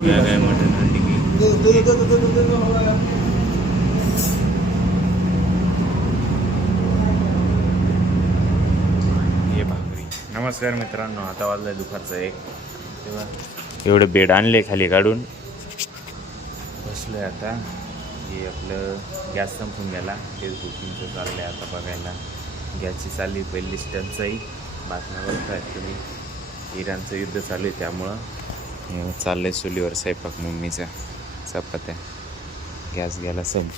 काय मटन हंडी की ये भाकरी. नमस्कार मित्रांनो, आता वाजलाय दुपारचं एक. तेव्हा एवढे बेड आणले खाली काढून बसलोय आता. हे आपलं गॅस संपून गेला, तेच बुकिंगचं चाललंय आता बघायला. गॅसची चालली पहिली टंचाई. बातम्या बघतायत तुम्ही, इराणचं युद्ध चालू आहे त्यामुळं चाललंय चुलीवर स्वयंपाक मम्मीचा. चपात्या, गॅस गेला संप.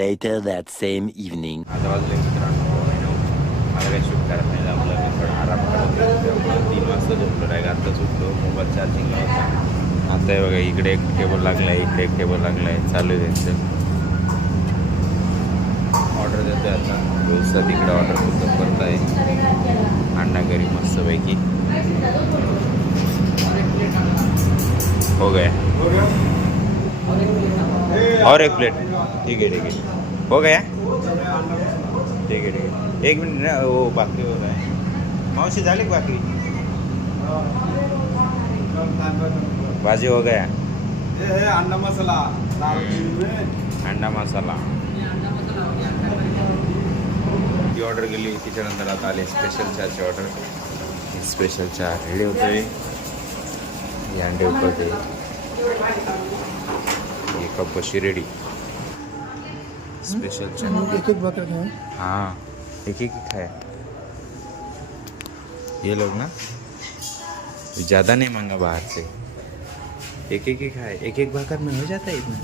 Later that same evening. आता वाजले मित्रांनो मला काही शूट करत नाही जमलं. मी थोडा आराम करत त्यामुळे 3 वाजता झोपलो नाही. आता झोपलो, मोबाईल चार्जिंगला होता. आता हे बघा, इकडे एक टेबल लागला आहे, इकडे एक टेबल लागला आहे. चालू आहे त्यांचं. ऑर्डर देतो आता व्यवस्था. तिकडे ऑर्डर फक्त करत आहे अंडा करी मस्तपैकी. हो गया और एक प्लेट. ठीक है ठीक है, हो गया. ठीक है ठीक है, 1 मिनट ना. वो बाकी हो रहा है. मावशी झाली का बाकी? भाजी हो गया. अंडा मसाला, अंडा मसाला ती ऑर्डर केली. त्याच्यानंतर आता आले स्पेशल चहाची ऑर्डर. स्पेशल चहा रेडी होतोय. हे अंडे उकळते, हे कप बशी रेडी. स्पेशल चहा. एक एक भाकर खाए. हाँ, एक एक ही खाए ये लोग ना. ज़्यादा नहीं मांगा बाहर से, एक एक ही खाए. एक एक भाकर में हो जाता है इतना.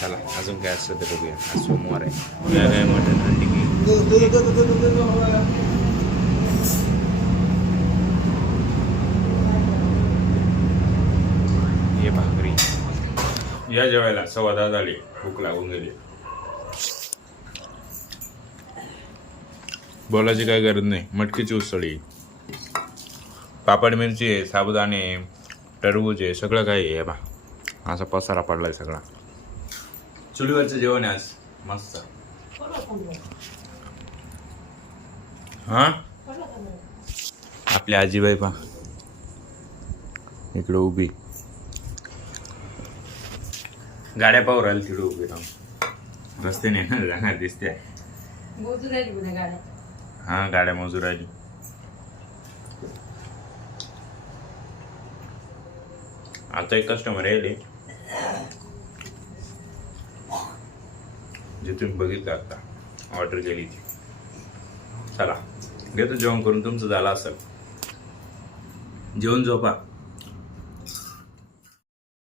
चला अजून काय असतं ते बघूया. आज सोमवार आहे. काय मटन हंडी की ये भाकरी. या जेवायला 10:15 झाली. भूक लागून गेली. बोलायची काय गरज नाही. मटकीची उसळी, पापड मिरची आहे, साबुदाणे, टरबूज आहे, सगळं काही आहे बा. असा पसारा पडलाय सगळा. चुलीवरचं जेवण आहे आज मस्त. हां, आपली आजीबाई पा इकडं उभी. गाड्या पाहू राहिली तिकडे उभी राहून. रस्त्याने जाणार दिसते. हां, गाड्या मोजू राहिली. आता एक कस्टमर येईल जे तुम्ही बघितलं आता ऑर्डर केली ती. चला घेतो जेवण करून. तुमचं झालं असेल जेवण, झोपा.